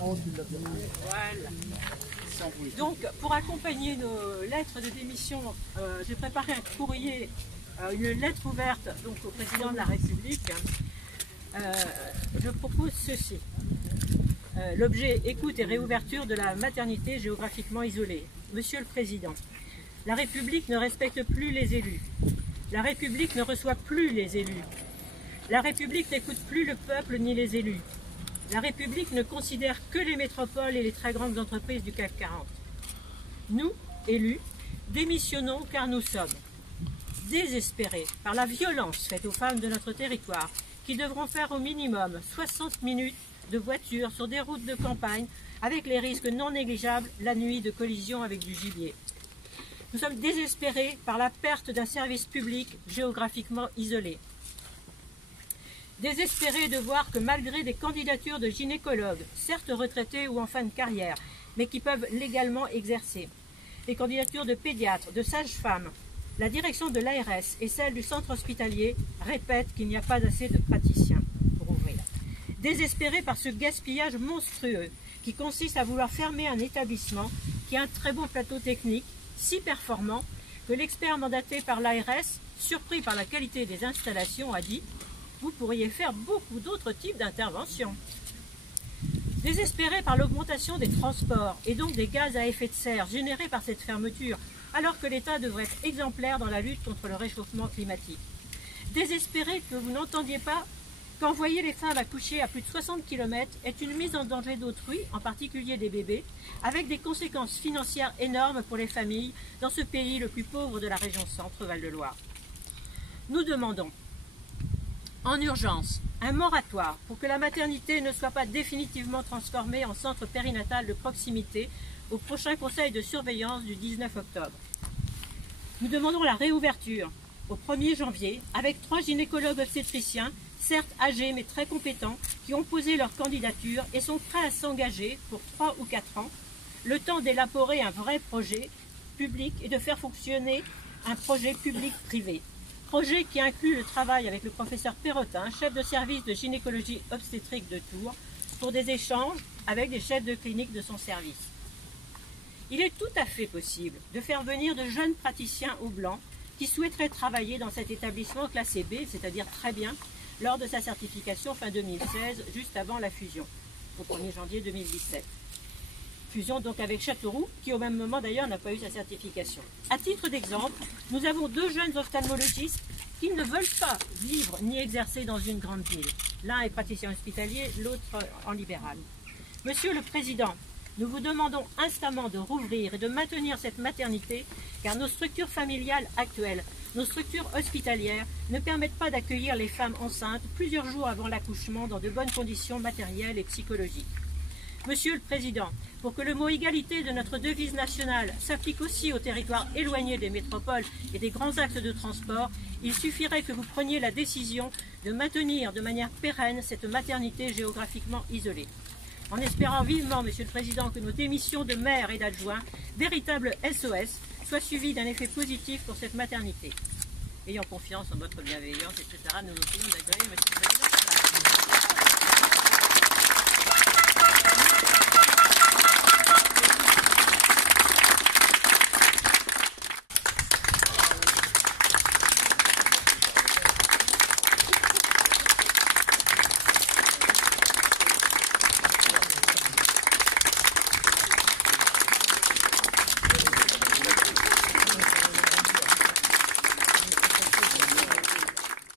Voilà. Donc, pour accompagner nos lettres de démission, j'ai préparé un courrier, une lettre ouverte donc, au président de la République. Je propose ceci. L'objet écoute et réouverture de la maternité géographiquement isolée. Monsieur le Président, la République ne respecte plus les élus. La République ne reçoit plus les élus. La République n'écoute plus le peuple ni les élus. La République ne considère que les métropoles et les très grandes entreprises du CAC 40. Nous, élus, démissionnons car nous sommes désespérés par la violence faite aux femmes de notre territoire qui devront faire au minimum 60 minutes de voiture sur des routes de campagne avec les risques non négligeables la nuit de collision avec du gibier. Nous sommes désespérés par la perte d'un service public géographiquement isolé. Désespérés de voir que malgré des candidatures de gynécologues, certes retraités ou en fin de carrière, mais qui peuvent légalement exercer, les candidatures de pédiatres, de sages-femmes, la direction de l'ARS et celle du centre hospitalier répètent qu'il n'y a pas assez de praticiens pour ouvrir. Désespérés par ce gaspillage monstrueux qui consiste à vouloir fermer un établissement qui a un très beau plateau technique, si performant que l'expert mandaté par l'ARS, surpris par la qualité des installations, a dit « Vous pourriez faire beaucoup d'autres types d'interventions ». Désespérés par l'augmentation des transports et donc des gaz à effet de serre générés par cette fermeture, alors que l'État devrait être exemplaire dans la lutte contre le réchauffement climatique. Désespérés que vous n'entendiez pas qu'envoyer les femmes accoucher à plus de 60 km est une mise en danger d'autrui, en particulier des bébés, avec des conséquences financières énormes pour les familles dans ce pays le plus pauvre de la région Centre Val-de-Loire. Nous demandons en urgence un moratoire pour que la maternité ne soit pas définitivement transformée en centre périnatal de proximité au prochain conseil de surveillance du 19 octobre. Nous demandons la réouverture au 1er janvier avec 3 gynécologues obstétriciens, certes âgés mais très compétents, qui ont posé leur candidature et sont prêts à s'engager pour 3 ou 4 ans, le temps d'élaborer un vrai projet public et de faire fonctionner un projet public-privé. Projet qui inclut le travail avec le professeur Perrotin, chef de service de gynécologie obstétrique de Tours, pour des échanges avec des chefs de clinique de son service. Il est tout à fait possible de faire venir de jeunes praticiens au blanc qui souhaiteraient travailler dans cet établissement classé B, c'est-à-dire très bien, lors de sa certification fin 2016, juste avant la fusion, au 1er janvier 2017. Fusion donc avec Châteauroux, qui au même moment d'ailleurs n'a pas eu sa certification. À titre d'exemple, nous avons 2 jeunes ophtalmologistes qui ne veulent pas vivre ni exercer dans une grande ville. L'un est praticien hospitalier, l'autre en libéral. Monsieur le Président, nous vous demandons instamment de rouvrir et de maintenir cette maternité, car nos structures familiales actuelles, nos structures hospitalières ne permettent pas d'accueillir les femmes enceintes plusieurs jours avant l'accouchement dans de bonnes conditions matérielles et psychologiques. Monsieur le Président, pour que le mot égalité de notre devise nationale s'applique aussi aux territoires éloignés des métropoles et des grands axes de transport, il suffirait que vous preniez la décision de maintenir de manière pérenne cette maternité géographiquement isolée. En espérant vivement, Monsieur le Président, que nos démissions de maires et d'adjoints, véritables SOS, soient suivies d'un effet positif pour cette maternité. Ayant confiance en votre bienveillance, etc., nous vous prions d'agréer, Monsieur le Président.